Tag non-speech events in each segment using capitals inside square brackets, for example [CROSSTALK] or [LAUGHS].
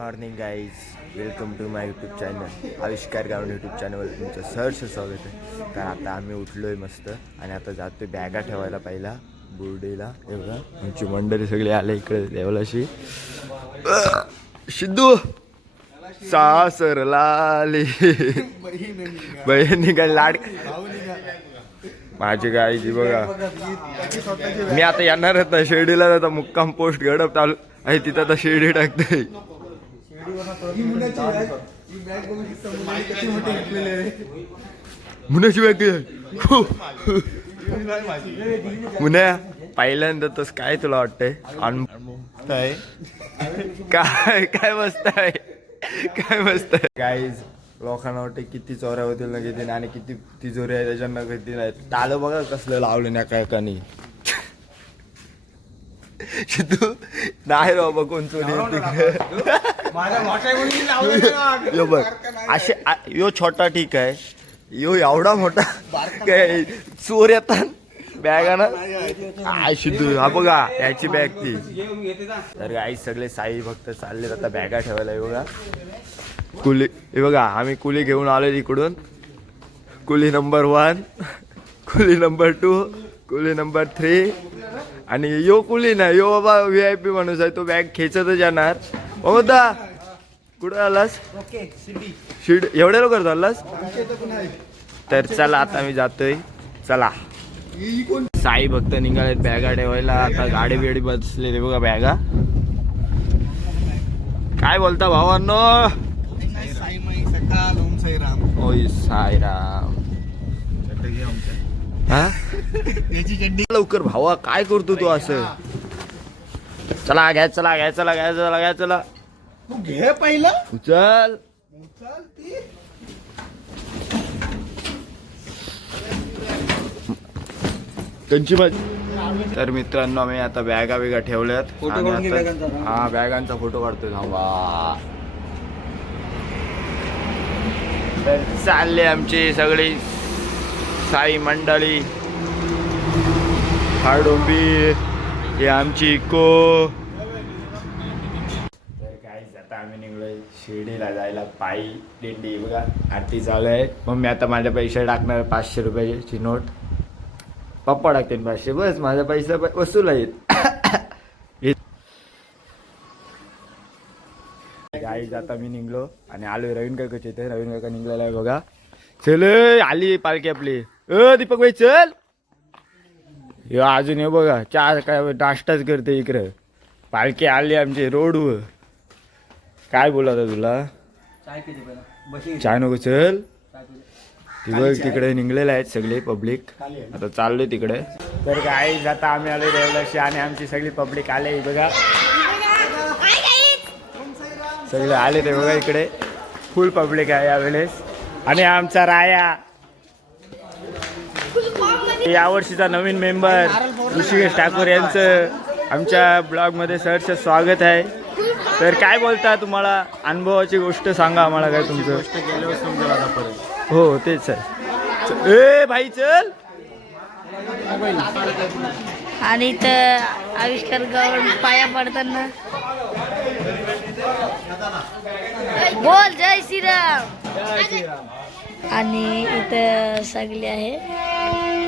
Morning guys welcome to my YouTube channel Avishkar Gawand YouTube चॅनलवर तुमचं सहर्ष स्वागत आहे. तर आता आम्ही उठलो आहे मस्त आणि आता जातोय बॅगा ठेवायला पहिला बुर्डीला. एवढा आमची मंडळी सगळी आले इकडे देवलाशी. सिद्धू! सासर लाली बहीण निघाली लाड. माझी गायची बघा. मी आता येणारच ना शिर्डीला आता मुक्काम पोस्ट गडप चालू. आहे तिथं आता शिर्डी टाकते मुन्याची बॅग मुन्या पहिल्यांदा तस काय तुला वाटतंय? अनुभव काय? काय मस्त आहे. काय मस्त आहे. गाईज लोकांना वाटते किती चोऱ्या होतील ना किती नाही आणि किती तिजोरी आहे त्याच्यानं किती नाही. टाळं बघा कसलं लावलं ना काय का नाही तू नाही रे बाबा कोण चोरी [LAUGHS] यो बघ असे यो छोटा ठीक आहे. यो एवढा मोठा काय चोर येतात. बॅगानं आय शिद्धू हा बघा याची बॅग ती. तर आई सगळे साई भक्त चालले आता बॅगा ठेवायला बघा. कुली हे बघा आम्ही कुली घेऊन आलो इकडून. कुली नंबर वन कुली नंबर टू कुली नंबर थ्री. आणि यो कुली नाही यो बाबा व्ही आय पी माणूस आहे तो बॅग खेचतच येणार ममता कुठं आलास? शिड एवढ्या लवकर चाललास? तर चला आता मी जातोय. चला. साई भक्त निघालेत बॅगा ठेवायला. आता गाडी बिडी बसलेले बघा बॅगा. काय बोलता भावांनो? ओय साईराम हा? [LAUGHS] लवकर भावा काय करतो तू असं? चला घ्या चला घ्या चला घ्या चला घ्या चला. तू घे पहिलं. उचल. चल ती. त्यांची माझी तर मित्रांनो आम्ही आता बॅगा बिगा ठेवल्यात. आणि आता-. हा बॅगांचा फोटो काढतोय थांबा. तर चालले आमची सगळी साई मंडळी. हाडोंबी. हे आमची इको. तर काय आता आम्ही निघलोय शिर्डीला जायला पायी दिंडी. बघा आरती चालू आहे. मग मी आता माझ्या पैसे टाकणार पाचशे रुपयाची नोट. पप्पा टाकतील पाचशे. बस माझा पैसा वसूल आहेत. गाई जाता मी निघलो आणि आलोय रवीन काकाच्या इथे. रवीन काका निघलेला आहे बघा. चल आली पालखी आपली. अ दीपक भाई चल. ह्यो अजून हे बघा चहा काय नाश्ताच करते इकडं. पालखी आली आमची रोडवर. काय बोलत तुला? चाय नको चल. ती बघ तिकडे निघलेले आहेत सगळे पब्लिक. आता चाललोय तिकडे. तर काय आता आम्ही आलो देवलाशी आणि आमची सगळी पब्लिक आले बघा. सगळे आले ते बघा इकडे. फुल पब्लिक आहे यावेळेस. आणि आमचा राया. यावर्षीचा नवीन मेंबर ऋषिकेश ठाकूर यांचं आमच्या ब्लॉगमध्ये सरचं स्वागत आहे. तर काय बोलता तुम्हाला? अनुभवाची गोष्ट सांगा आम्हाला काय तुमचं? हो तेच आहे. ए भाई चल. आणि इथं आविष्कार गवड पाया पडताना. बोल जय श्रीराम. आणि इथं सगळे आहे.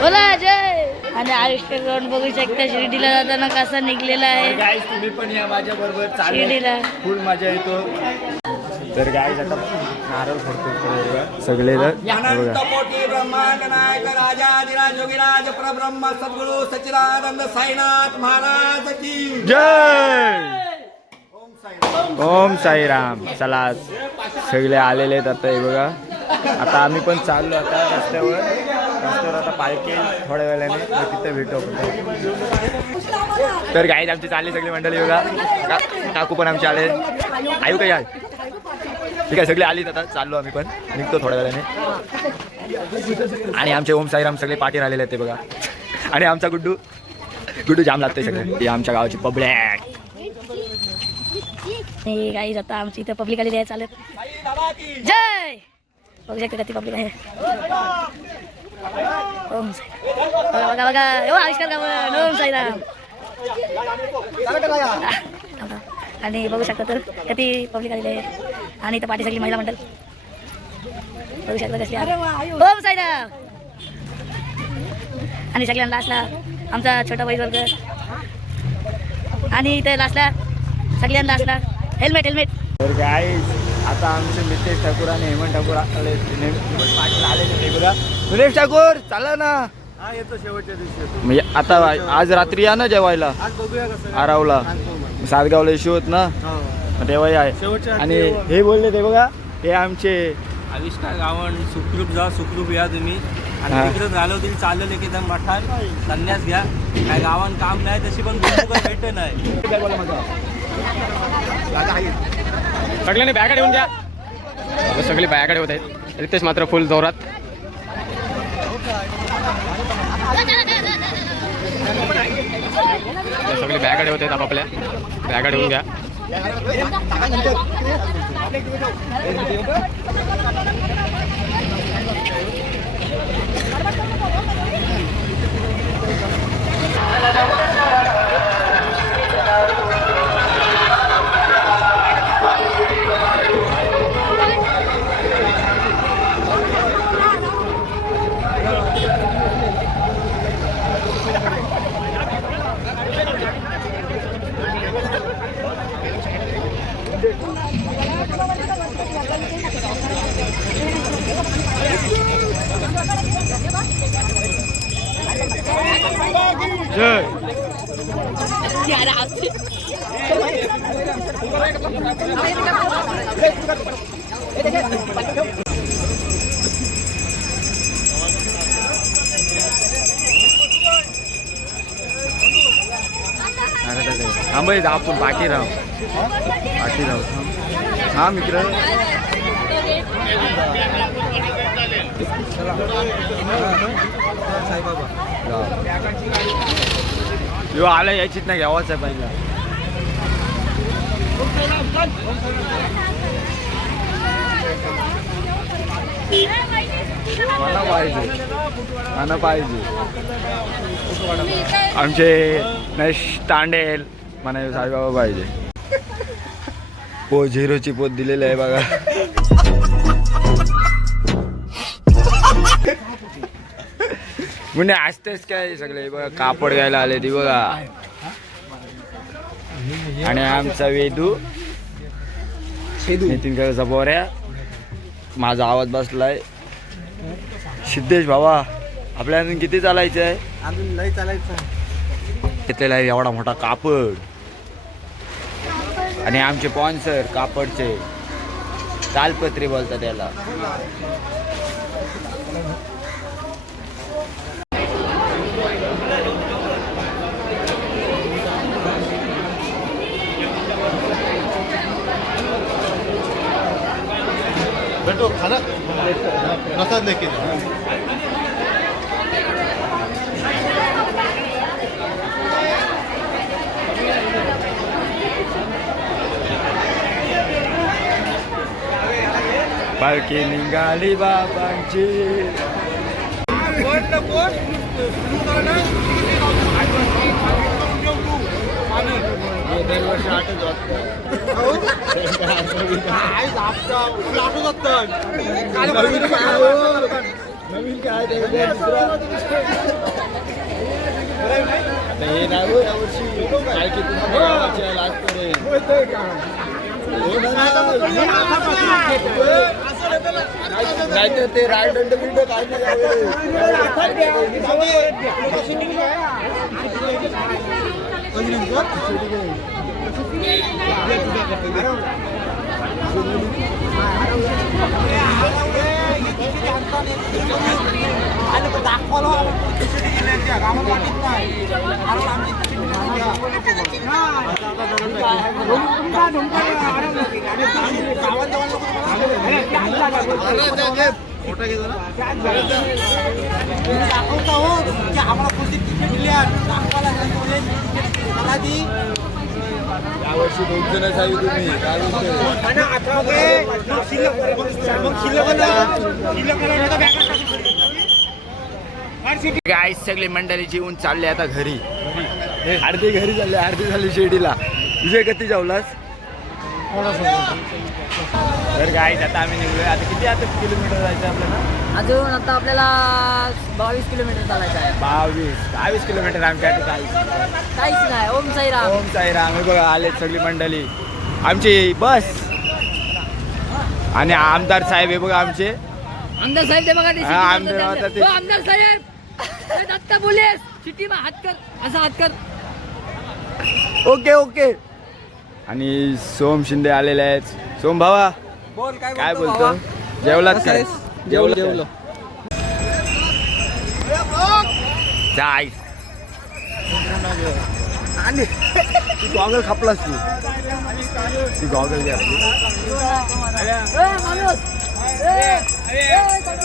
बोला जय। आणि आविष्कार गावून बघू शकता शिर्डीला जाताना कसा निघलेला आहे. गाईज तुम्ही पण या माझ्या बरोबर शिर्डीला. फुल मजा येतो. तर गाईज आता नारळ फोडतो सगळे राजाधिराज योगीराज परब्रह्म सद्गुरु सच्चिदानंद साईनाथ महाराज की. जय! ओम साईराम. चला सगळे आलेले आहेत आता हे बघा. आता आम्ही पण चाललो आता रस्त्यावर. रस्त्यावर आता पालखी थोड्या वेळाने तिथे भेटतो तर गाईत आमची चालली सगळी मंडळी बघा. काकू पण आमचे आले. आयु काय यार? ठीक आहे सगळे आलीत आता. चाललो आम्ही पण. निघतो थोड्या वेळाने. आणि आमचे ओम साईराम सगळे पाठी राहिलेले आहेत ते बघा. आणि आमचा गुड्डू. गुड्डू जाम लागते सगळे. आमच्या गावाची पब्लिक आणि काही आता आमची इथं पब्लिक आलेली आहे चालत. जय! बघू शकता कधी पब्लिक आहे. ओम साई बघा बघा बघा. हो आविष्कार गावन ओम साईराम. आणि बघू शकता तर कधी पब्लिक आलेली आहे. आणि इथं पाठी सगळी महिला मंडळ. बघू शकता कसली ओम साईराम. आणि सगळ्यांना लास्टला आमचा छोटा भाई वर्ग. आणि इथे लास्टला सगळ्यांना लास्टला हेल्मेट हेल्मेट तर काय आता आमचे मितेश ठाकूर आणि हेमंत ठाकूर आले पाटील आलेले सुरेश ठाकूर चला ना. हा येतो शेवटच्या दिवशी म्हणजे आता आज रात्री या ना जेवायला? आज बघूया कसं आरावला. सातगावला इशू होत ना? हो. मग तेव्हाही आहे. आणि. हे बोलले ते बघा हे आमचे आविष्कार गावण सुखरूप जा सुखरूप या तुम्ही. हा. आणि तिकडे झालं तरी चाललं की एकदम मठान संन्यास घ्या. काय गावान काम नाही तशी पण भेट नाही. सगळ्यांनी बॅगा ठेवून द्या सगळी बॅगा होत आहेत. रितेश मात्र फुल जोरात. सगळी बॅगा ठेवत आहेत आपापल्या. बॅगा ठेवून घ्या. थांब आपण बाकी राहू. बाकी राहू थांब. हा मित्र. यो आला यायचीच नाही घ्यावाच आहे पहिला. मला पाहिजे. मला पाहिजे. आमचे नश तांडेल मला साईबाबा पाहिजे पो झिरोची पोत दिलेली आहे बघा म्हणजे असतेच काय सगळे बघा कापड घ्यायला आले ती बघा आणि आमचा वेदू नितीन कळचा बोऱ्या माझा आवाज बसलाय सिद्धेश भावा आपल्याला अजून किती चालायचं आहे अजून लय चालायचं घेतलेला आहे एवढा मोठा कापड आणि आमचे पॉन्सर कापडचे. तालपत्री बोलतात त्याला भेटो खाना? प्रसाद लेके पालखी निघाली बाबांची दरवर्षी आठच नवीन काय ते उद्या दुसरं. आता हे नाही हो यावर्षी काय की तुम्हाला गावाची करेल. यावर्षी दोन जण आहे तुम्ही काय गाय सगळी मंडळी जेवून चालले आता घरी अर्धी घरी चालले अर्धी झाली शिर्डीला. तुझे किती जेवलास? तर गाईच आता आम्ही निघलोय. आता किती आता किलोमीटर जायचं आपल्याला? अजून आता आपल्याला बावीस किलोमीटर चालायचं आहे. बावीस. बावीस किलोमीटर आमच्या काहीच काहीच नाही ओम साईराम. ओम साईराम. हे बघा आले सगळी मंडळी. आमची बस. आणि आमदार साहेब हे बघा आमचे. आमदार साहेब ते बघा ते हा, आमदार मारतात. ते- हो, आमदार साहेब. दत्ता शिटी मा हात कर असा हात कर. ओके ओके आणि सोम शिंदे आलेले आहेत सोम भावा बोल काय काय बोलतो बोलतो भावा? जेवलात कसं काय आहेस? जेवलो जेवलो. जाय आणि ती गॉगल खापलास तू ती गॉगल घ्या ए,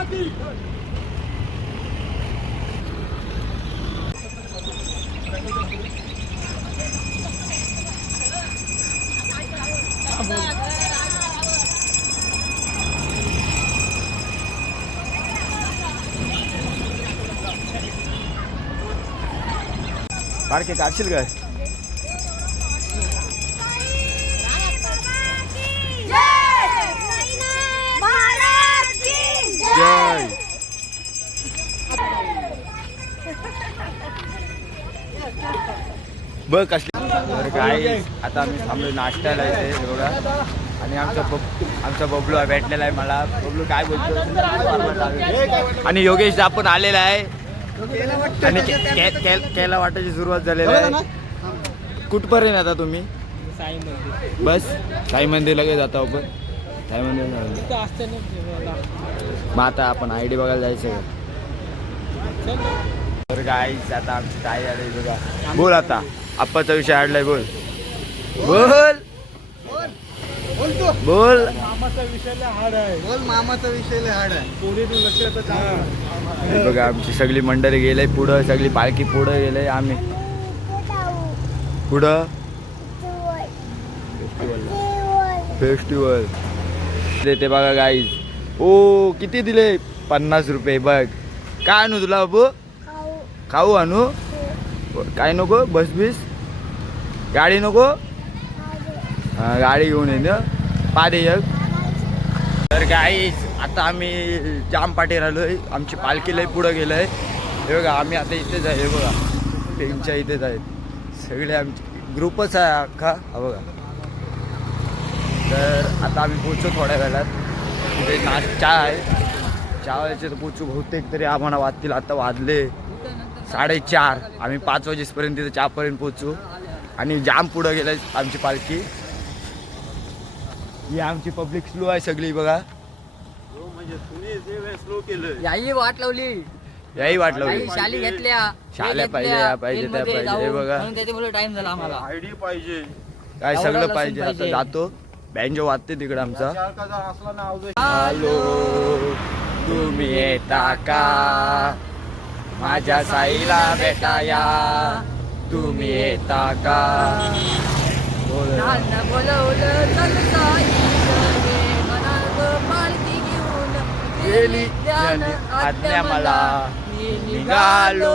आवे आपण शावरात मी आता बघ कसली तर काय आता आम्ही थांबलो नाश्त्याला इथे बघा. आणि आमचा बब आमचा बबलू आहे भेटलेला आहे मला. बबलू काय बोलतो आणि योगेश आपण आलेला आहे. आणि के- के- केला वाटायची सुरुवात झालेली आहे. कुठपर्यंत आता तुम्ही? बस साई मंदिर लगेच जातो आपण. साई मंदिर मग आता आपण आय डी बघायला जायचं का? तर आता आमची काय झालंय बघा. बोल आता. आप्पाचा विषय हाडलाय बोल. बोल. बोल. बोल मामाचा विषय लय हाड आहे. हे. बघा आमची सगळी मंडळी गेले पुढं सगळी पालखी पुढं गेले आम्ही. पुढं? फेस्टिवल ते बघा गाईज ओ किती दिले? पन्नास रुपये बघ. काय आणू तुला बाबू? खाऊ आणू? काय नको? बस बीस? गाडी नको? गाडी घेऊन येणं पादे एक. तर काही आता आम्ही जाम पाठी आहे आमची पालखी लय पुढं गेलंय. हे बघा आम्ही आता इथेच आहे. हे बघा त्यांच्या इथेच आहेत. सगळे आमचे ग्रुपच आहे अख्खा. हा बघा. तर आता आम्ही पोचू थोड्या वेळात. तिथे नाश चहा आहे चहाचे तर पोचू. बहुतेक तरी आम्हाला वाजतील आता वाजले. साडेचार. आम्ही पाच वाजेपर्यंत तिथे चहापर्यंत पोचू आणि जाम पुढं गेलं आमची पालखी. ही आमची पब्लिक स्लो आहे सगळी बघा. याही वाट लावली. याही वाटलं काही शाली घेतल्या. शाल्या पाहिजे, या पाहिजे, त्या पाहिजे, हे. बघा. त्याच्यामुळे टाइम झाला आम्हाला. आयडी पाहिजे. काय सगळं पाहिजे. आता. जातो. बँजो वाजते तिकडे आमचा. असला ना अवजय हॅलो तुम्ही येता का? माझ्या साईला भेटाया. तुम्ही येता का? बोलवलं चल साई पालखी घेऊन. गेली त्याने आज्ञा मला. निघालो.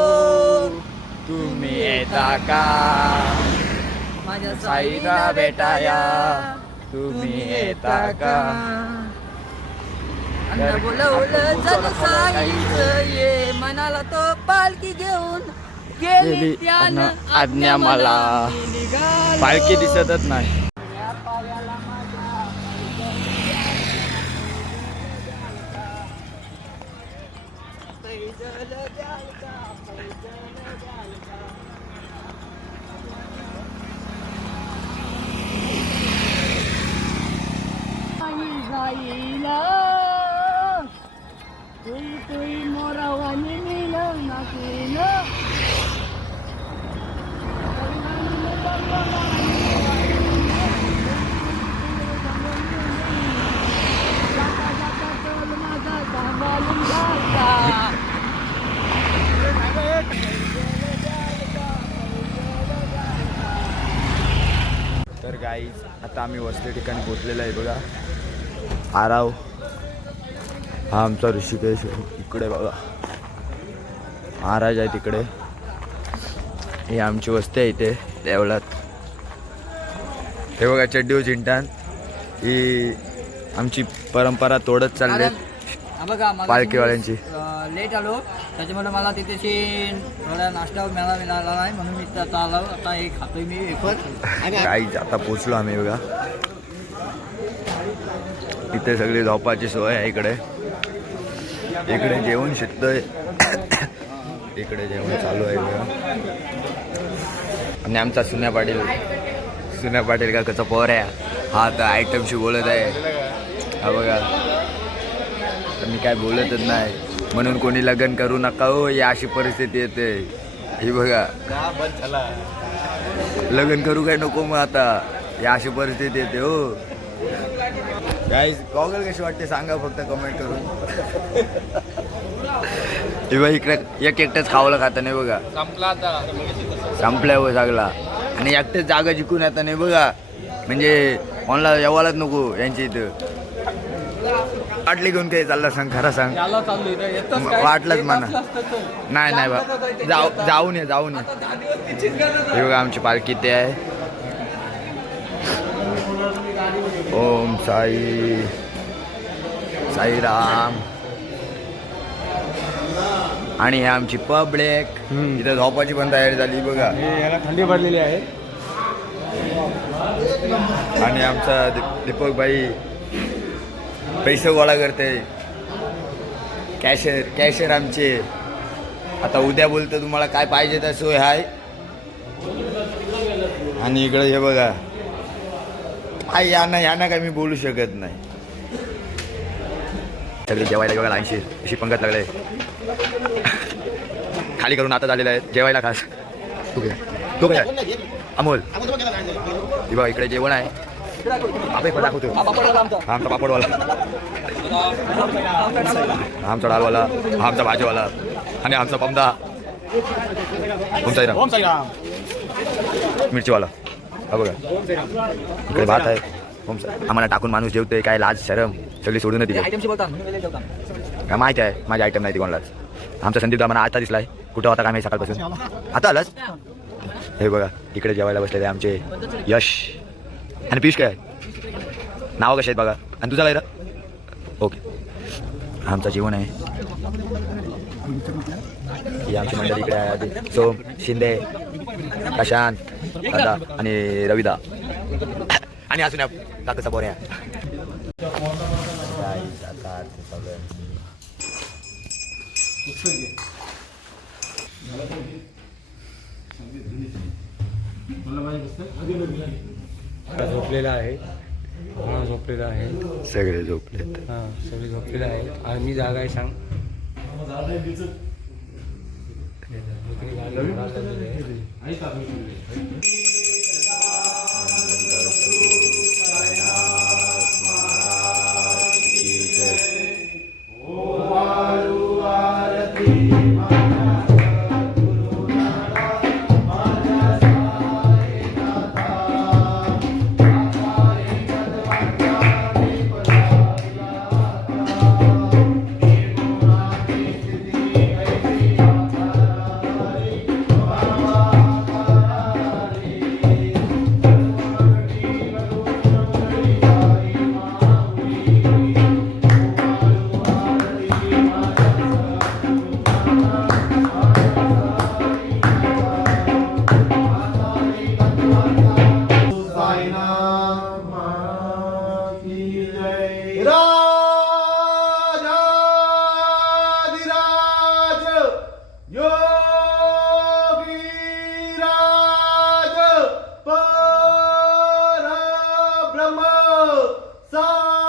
तुम्ही येता का? माझ्या साईला भेटाया. तुम्ही येता का? अंदा बोलवलं ये. मनाला तो पालखी घेऊन गेली त्यानं आज्ञा मला. पालखी दिसतच नाही. आई जाईला. তুই মোরানি নিল না তুই না तर गाईज आता आम्ही वस्ती ठिकाणी पोचलेलं आहे बघा. आराव. हा आमचा ऋषिकेश इकडे बघा. महाराज आहे तिकडे. ही आमची वस्ती आहे इथे देवळात. हे बघा चड्डीव चिंटान ही आमची परंपरा तोडत चालली बघा पालखीवाल्यांची. लेट आलो. त्याच्यामुळे मला तिथेशी थोडा नाश्ता मिळाला मिळाला नाही. म्हणून मी आता आलो. आता हे खातोय मी वेफर. गाईज आता पोचलो आम्ही बघा. इथे सगळी झोपाची सोय आहे इकडे. इकडे जेवण शिकतोय. इकडे जेवण चालू आहे बघा. आणि आमचा सुन्या पाटील सुन्या पाटील का कचा पोर आहे. हा आता आयटमशी बोलत आहे. हा बघा. तर मी काय बोलतच नाही. म्हणून कोणी लग्न करू नका हो ही अशी परिस्थिती येते. ही बघा. लग्न करू काय नको मग आता. ही अशी परिस्थिती येते हो. गाईज गॉगल कशी वाटते सांगा फक्त कमेंट करून. हे बघा इकडे एक एकटंच खावलं खाता नाही बघा. संपला आता. संपल्या हो आणि एकटेच जागा जिंकून आता नाही बघा. म्हणजे ऑनला येवायलाच नको यांच्या इथं. वाटली घेऊन काही चालला सांग खरा सांग. वाटलंच येत म्हणा. नाही नाही बा. जाऊ जाऊन ये जाऊन ये. हे बघा आमची पालखी ते आहे. ओम साई साईराम आणि हे आमची पब्लिक. इथं झोपाची पण तयारी झाली बघा. याला थंडी पडलेली आहे. आणि आमचा दीप- दीपक भाई पैसे गोळा करते. कॅशर कॅशर आमचे. आता उद्या बोलतो तुम्हाला काय पाहिजे तर सोय आहे. आणि इकडे हे बघा. आई यांना यांना काय मी बोलू शकत नाही. सगळे जेवायला बघा ऐंशी अशी पंगत लागले. खाली करून आता झालेलं आहे. जेवायला खास. तू काय तू काय अमोल. हे बघा इकडे जेवण आहे. आपण इकडे दाखवतो हा आमचा पापडवाला. हा आमचा डालवाला हा आमचा भाजीवाला. आणि आमचा पमदा ओम साईराम मिरचीवाला. हा बघा. इकडे भात आहे. ओम आम्हाला टाकून माणूस जेवतोय काय लाज शरम सगळी सोडून जेवता. काय माहिती आहे माझी आयटम नाही ती कोणालाच. आमचा संदीप मला आता दिसलाय. कुठं होता काय माहिती सकाळपासून? आता आलाच हे बघा इकडे जेवायला बसलेले आमचे यश. आणि पियुष काय? नाव कसे आहेत बघा. आणि तुझा काय रे? ओके. आमचं जीवन आहे. ही आमची मंडळी इकडे आहे. सोम शिंदे प्रशांत. दादा आणि रविदा. आणि अजून या काकाचा बोऱ्या झोपलेला आहे हा झोपलेला आहे? सगळे झोपलेत. हा सगळे झोपलेले आहेत. आणि मी जागा आहे सांग. राजाधिराज परब्रह्म साईनाथ